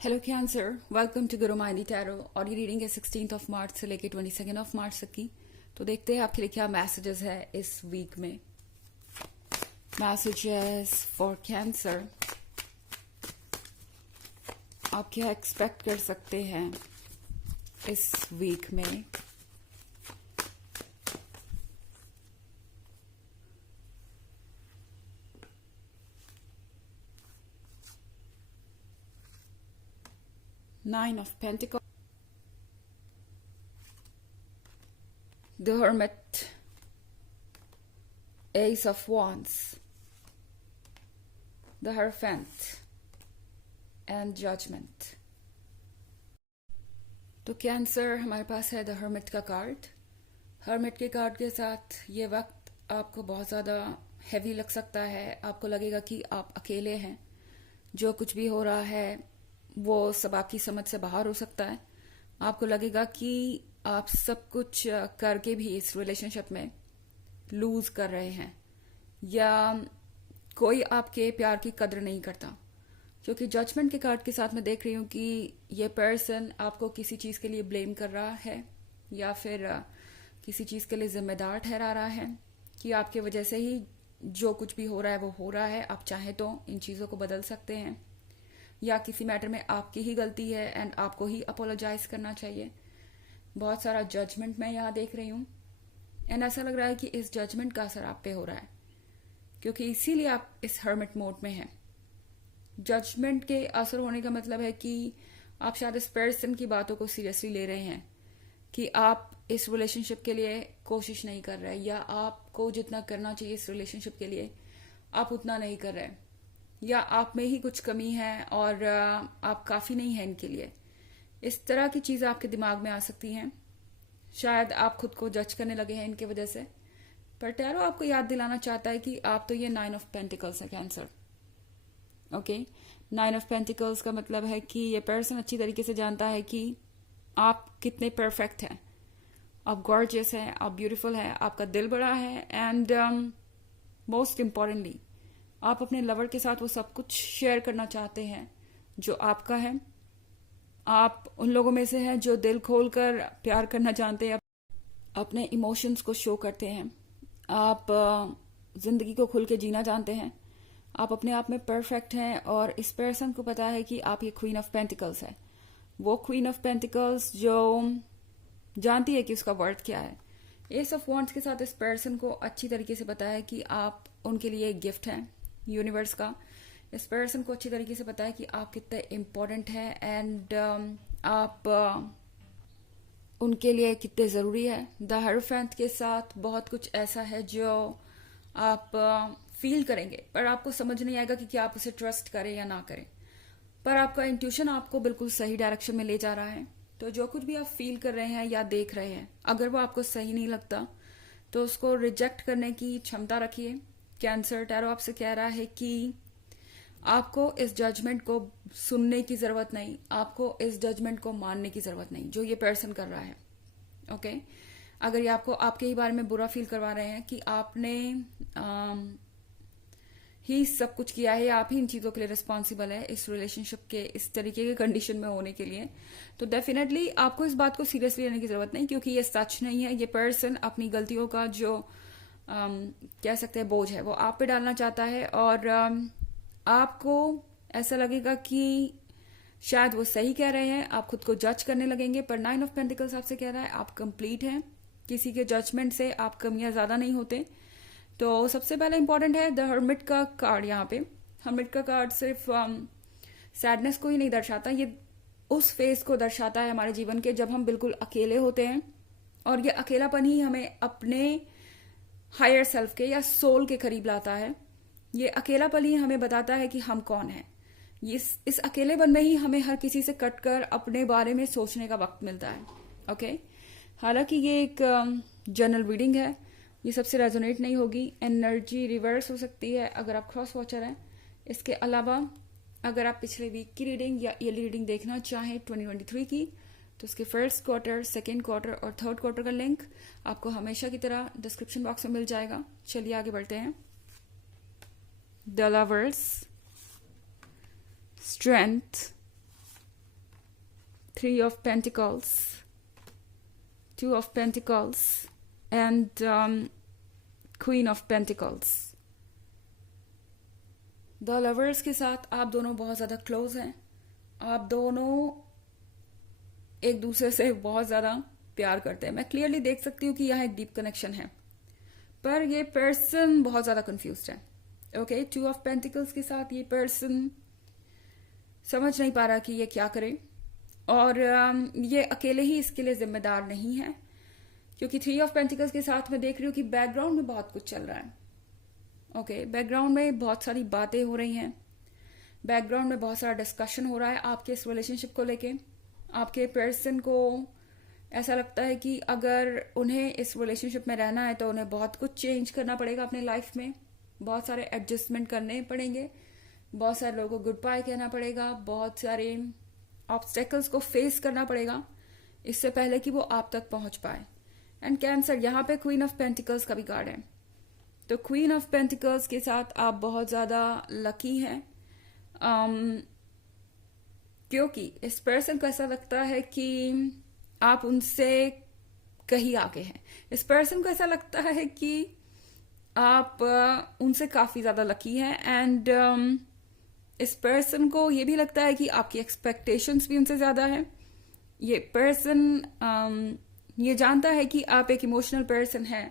Hello cancer, welcome to Guru माइंडी tarot. और ये reading है 16 मार्च से लेके 22 मार्च तक की। तो देखते हैं आपके लिए क्या मैसेजेस है इस वीक में। मैसेजेस फॉर कैंसर, आप क्या एक्सपेक्ट कर सकते हैं इस वीक में। Nine of Pentacles, the Hermit, Ace of Wands, the Hierophant and Judgment। तो कैंसर हमारे पास है द हर्मिट का कार्ड। हर्मिट के कार्ड के साथ ये वक्त आपको बहुत ज़्यादा हैवी लग सकता है। आपको लगेगा कि आप अकेले हैं, जो कुछ भी हो रहा है वो सब आपकी समझ से बाहर हो सकता है। आपको लगेगा कि आप सब कुछ करके भी इस रिलेशनशिप में लूज कर रहे हैं, या कोई आपके प्यार की कदर नहीं करता। क्योंकि जजमेंट के कार्ड के साथ मैं देख रही हूँ कि ये पर्सन आपको किसी चीज़ के लिए ब्लेम कर रहा है, या फिर किसी चीज़ के लिए जिम्मेदार ठहरा रहा है कि आपके वजह से ही जो कुछ भी हो रहा है वो हो रहा है। आप चाहें तो इन चीज़ों को बदल सकते हैं, या किसी मैटर में आपकी ही गलती है एंड आपको ही अपोलोजाइज करना चाहिए। बहुत सारा जजमेंट मैं यहाँ देख रही हूँ, एंड ऐसा लग रहा है कि इस जजमेंट का असर आप पे हो रहा है, क्योंकि इसीलिए आप इस हर्मिट मोड में हैं। जजमेंट के असर होने का मतलब है कि आप शायद इस पर्सन की बातों को सीरियसली ले रहे हैं, कि आप इस रिलेशनशिप के लिए कोशिश नहीं कर रहे, या आपको जितना करना चाहिए इस रिलेशनशिप के लिए आप उतना नहीं कर रहे, या आप में ही कुछ कमी है और आप काफ़ी नहीं हैं इनके लिए। इस तरह की चीज़ें आपके दिमाग में आ सकती हैं। शायद आप खुद को जज करने लगे हैं इनके वजह से। पर टैरो आपको याद दिलाना चाहता है कि आप तो ये 9 ऑफ पेंटिकल्स है कैंसर। ओके, 9 ऑफ पेंटिकल्स का मतलब है कि ये पर्सन अच्छी तरीके से जानता है कि आप कितने परफेक्ट हैं, आप गॉर्जियस हैं, आप ब्यूटीफुल हैं, आपका दिल बड़ा है, एंड मोस्ट इम्पॉर्टेंटली आप अपने लवर के साथ वो सब कुछ शेयर करना चाहते हैं जो आपका है। आप उन लोगों में से हैं जो दिल खोलकर प्यार करना जानते हैं, अपने इमोशंस को शो करते हैं, आप जिंदगी को खुल के जीना जानते हैं, आप अपने आप में परफेक्ट हैं। और इस पर्सन को पता है कि आप ये क्वीन ऑफ पेंटिकल्स है, वो क्वीन ऑफ पेंटिकल्स जो जानती है कि उसका वर्थ क्या है। एस ऑफ वॉन्ड्स के साथ इस पर्सन को अच्छी तरीके से पता है कि आप उनके लिए एक गिफ्ट हैं यूनिवर्स का। इस पर्सन को अच्छी तरीके से पता है कि आप कितने इम्पोर्टेंट हैं, एंड आप उनके लिए कितने ज़रूरी है। द हierophant के साथ बहुत कुछ ऐसा है जो आप फील करेंगे, पर आपको समझ नहीं आएगा कि क्या आप उसे ट्रस्ट करें या ना करें। पर आपका इंट्यूशन आपको बिल्कुल सही डायरेक्शन में ले जा रहा है। तो जो कुछ भी आप फील कर रहे हैं या देख रहे हैं, अगर वो आपको सही नहीं लगता तो उसको रिजेक्ट करने की क्षमता रखिए। कैंसर, टैरो आपसे कह रहा है कि आपको इस जजमेंट को सुनने की ज़रूरत नहीं, आपको इस जजमेंट को मानने की ज़रूरत नहीं जो ये पर्सन कर रहा है। ओके, अगर ये आपको आपके ही बारे में बुरा फील करवा रहे हैं कि आपने ही सब कुछ किया है, या आप ही इन चीज़ों के लिए रिस्पॉन्सिबल है इस रिलेशनशिप के इस तरीके के कंडीशन में होने के लिए, तो डेफिनेटली आपको इस बात को सीरियसली लेने की ज़रूरत नहीं, क्योंकि ये सच नहीं है। ये पर्सन अपनी गलतियों का जो कह सकते हैं बोझ है वो आप पे डालना चाहता है, और आपको ऐसा लगेगा कि शायद वो सही कह रहे हैं, आप खुद को जज करने लगेंगे। पर 9 ऑफ पेंटिकल्स आपसे कह रहा है आप कंप्लीट हैं, किसी के जजमेंट से आप कमियां ज़्यादा नहीं होते। तो सबसे पहले इंपॉर्टेंट है द हर्मिट का कार्ड। यहाँ पे हर्मिट का कार्ड सिर्फ सैडनेस को ही नहीं दर्शाता, ये उस फेज को दर्शाता है हमारे जीवन के जब हम बिल्कुल अकेले होते हैं, और ये अकेलापन ही हमें अपने हायर सेल्फ के या सोल के करीब लाता है। ये अकेलापन ही हमें बताता है कि हम कौन हैं। इस अकेलेपन में ही हमें हर किसी से कट कर अपने बारे में सोचने का वक्त मिलता है। ओके, हालांकि ये एक जनरल रीडिंग है, ये सबसे रेजोनेट नहीं होगी। एनर्जी रिवर्स हो सकती है अगर आप क्रॉस वॉचर हैं। इसके अलावा अगर आप पिछले वीक की रीडिंग या ईयरली रीडिंग देखना चाहें 2023 की, तो उसके फर्स्ट क्वार्टर, सेकेंड क्वार्टर और थर्ड क्वार्टर का लिंक आपको हमेशा की तरह डिस्क्रिप्शन बॉक्स में मिल जाएगा। चलिए आगे बढ़ते हैं। The lovers, strength, 3 of Pentacles, 2 of Pentacles and Queen of Pentacles. The lovers के साथ आप दोनों बहुत ज़्यादा क्लोज हैं. आप दोनों एक दूसरे से बहुत ज़्यादा प्यार करते हैं. मैं क्लियरली देख सकती हूँ कि यहाँ एक डीप कनेक्शन है, पर ये पर्सन बहुत ज़्यादा कंफ्यूज्ड है. ओके, 2 ऑफ पेंटिकल्स के साथ ये पर्सन समझ नहीं पा रहा कि ये क्या करे, और ये अकेले ही इसके लिए जिम्मेदार नहीं है, क्योंकि 3 ऑफ पेंटिकल्स के साथ मैं देख रही हूँ कि बैकग्राउंड में बहुत कुछ चल रहा है. ओके, बैकग्राउंड में बहुत सारी बातें हो रही हैं, बैकग्राउंड में बहुत सारा डिस्कशन हो रहा है आपके इस रिलेशनशिप को लेके. आपके पर्सन को ऐसा लगता है कि अगर उन्हें इस रिलेशनशिप में रहना है तो उन्हें बहुत कुछ चेंज करना पड़ेगा अपने लाइफ में, बहुत सारे एडजस्टमेंट करने पड़ेंगे, बहुत सारे लोगों को गुड बाय कहना पड़ेगा, बहुत सारे ऑब्स्टेकल्स को फेस करना पड़ेगा इससे पहले कि वो आप तक पहुंच पाए. एंड कैंसर, यहाँ पे क्वीन ऑफ पेंटिकल्स का भी कार्ड है. तो क्वीन ऑफ पेंटिकल्स के साथ आप बहुत ज़्यादा लकी हैं, क्योंकि इस पर्सन को ऐसा लगता है कि आप उनसे कहीं आगे हैं. इस पर्सन को ऐसा लगता है कि आप उनसे काफ़ी ज़्यादा लकी हैं. एंड इस पर्सन को ये भी लगता है कि आपकी एक्सपेक्टेशंस भी उनसे ज़्यादा है. ये पर्सन ये जानता है कि आप एक इमोशनल पर्सन हैं,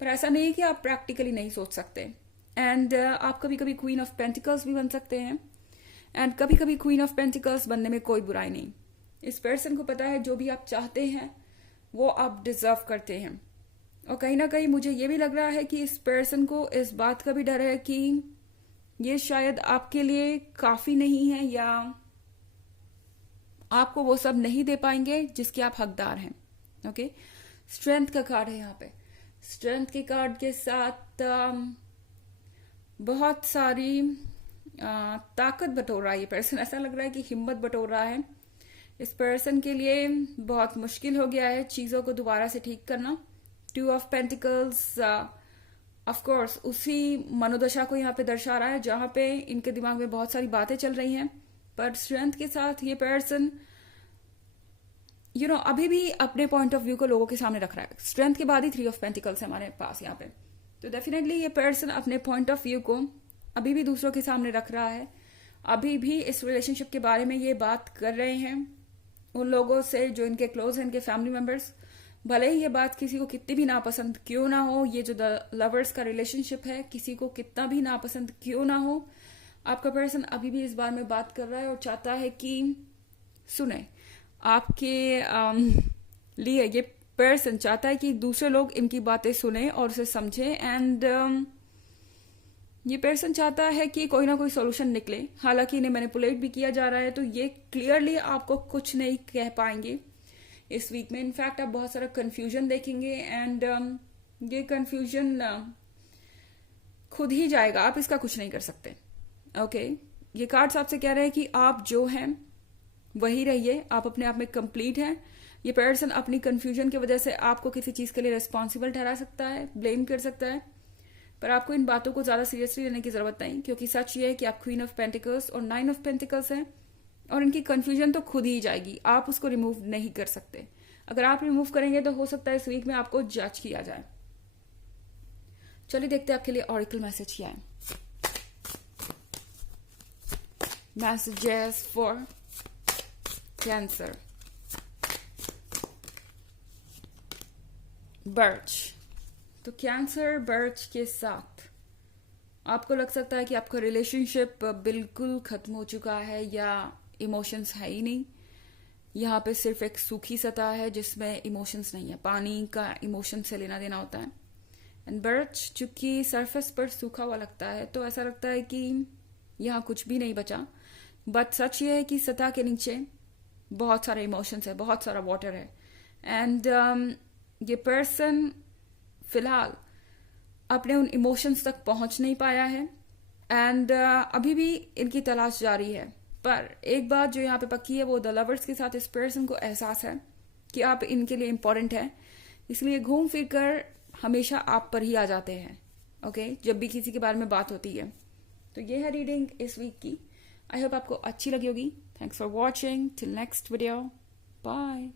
पर ऐसा नहीं है कि आप प्रैक्टिकली नहीं सोच सकते. एंड आप कभी कभी क्वीन ऑफ पेंटिकल्स भी बन सकते हैं, एंड कभी कभी क्वीन ऑफ पेंटिकल्स बनने में कोई बुराई नहीं. इस पर्सन को पता है जो भी आप चाहते हैं वो आप डिजर्व करते हैं. और कहीं ना कहीं मुझे ये भी लग रहा है कि इस पर्सन को इस बात का भी डर है कि ये शायद आपके लिए काफी नहीं है, या आपको वो सब नहीं दे पाएंगे जिसके आप हकदार हैं. ओके, स्ट्रेंथ का कार्ड है यहाँ पे. स्ट्रेंथ के कार्ड के साथ बहुत सारी ताकत बटोर रहा है ये पर्सन. ऐसा लग रहा है कि हिम्मत बटोर रहा है. इस पर्सन के लिए बहुत मुश्किल हो गया है चीजों को दोबारा से ठीक करना. 2 ऑफ पेंटिकल्स ऑफ कोर्स उसी मनोदशा को यहाँ पे दर्शा रहा है जहां पे इनके दिमाग में बहुत सारी बातें चल रही हैं. पर स्ट्रेंथ के साथ ये पर्सन अभी भी अपने पॉइंट ऑफ व्यू को लोगों के सामने रख रहा है. स्ट्रेंथ के बाद ही 3 ऑफ पेंटिकल्स है हमारे पास यहाँ पे. तो डेफिनेटली ये पर्सन अपने पॉइंट ऑफ व्यू को अभी भी दूसरों के सामने रख रहा है. अभी भी इस रिलेशनशिप के बारे में ये बात कर रहे हैं उन लोगों से जो इनके क्लोज हैं, इनके फैमिली मेंबर्स. भले ही ये बात किसी को कितनी भी नापसंद क्यों ना हो, ये जो द लवर्स का रिलेशनशिप है किसी को कितना भी नापसंद क्यों ना हो, आपका पर्सन अभी भी इस बारे में बात कर रहा है और चाहता है कि सुने आपके लिए. ये पर्सन चाहता है कि दूसरे लोग इनकी बातें सुने और उसे समझे. एंड ये पर्सन चाहता है कि कोई ना कोई सॉल्यूशन निकले. हालांकि इन्हें मैनिपुलेट भी किया जा रहा है, तो ये क्लियरली आपको कुछ नहीं कह पाएंगे इस वीक में. इनफैक्ट आप बहुत सारा कंफ्यूजन देखेंगे, एंड ये कंफ्यूजन खुद ही जाएगा, आप इसका कुछ नहीं कर सकते. ओके, ये कार्ड्स आपसे कह रहे हैं कि आप जो हैं वही रहिए, आप अपने आप में कंप्लीट हैं. ये पर्सन अपनी कंफ्यूजन की वजह से आपको किसी चीज के लिए रिस्पॉन्सिबल ठहरा सकता है, ब्लेम कर सकता है, पर आपको इन बातों को ज्यादा सीरियसली लेने की जरूरत नहीं, क्योंकि सच ये है कि आप क्वीन ऑफ पेंटिकल्स और 9 ऑफ पेंटिकल्स हैं, और इनकी कंफ्यूजन तो खुद ही जाएगी, आप उसको रिमूव नहीं कर सकते. अगर आप रिमूव करेंगे तो हो सकता है इस वीक में आपको जज किया जाए. चलिए देखते हैं आपके लिए ऑरिकल मैसेज क्या है. Messages for cancer. बर्च. तो कैंसर बर्च के साथ आपको लग सकता है कि आपका रिलेशनशिप बिल्कुल खत्म हो चुका है, या इमोशंस है ही नहीं. यहाँ पे सिर्फ एक सूखी सतह है जिसमें इमोशंस नहीं है. पानी का इमोशन से लेना देना होता है. एंड बर्च चूंकि सरफेस पर सूखा हुआ लगता है, तो ऐसा लगता है कि यहाँ कुछ भी नहीं बचा. बट सच ये है कि सतह के नीचे बहुत सारे इमोशंस है, बहुत सारा वाटर है. एंड ये पर्सन फिलहाल अपने उन इमोशंस तक पहुंच नहीं पाया है, एंड अभी भी इनकी तलाश जारी है. पर एक बात जो यहाँ पे पक्की है, वो द लवर्स के साथ इस पर्सन को एहसास है कि आप इनके लिए इम्पोर्टेंट है, इसलिए घूम फिर कर हमेशा आप पर ही आ जाते हैं. ओके, जब भी किसी के बारे में बात होती है. तो ये है रीडिंग इस वीक की. आई होप आपको अच्छी लगी होगी. Thanks for watching. Till next video. Bye.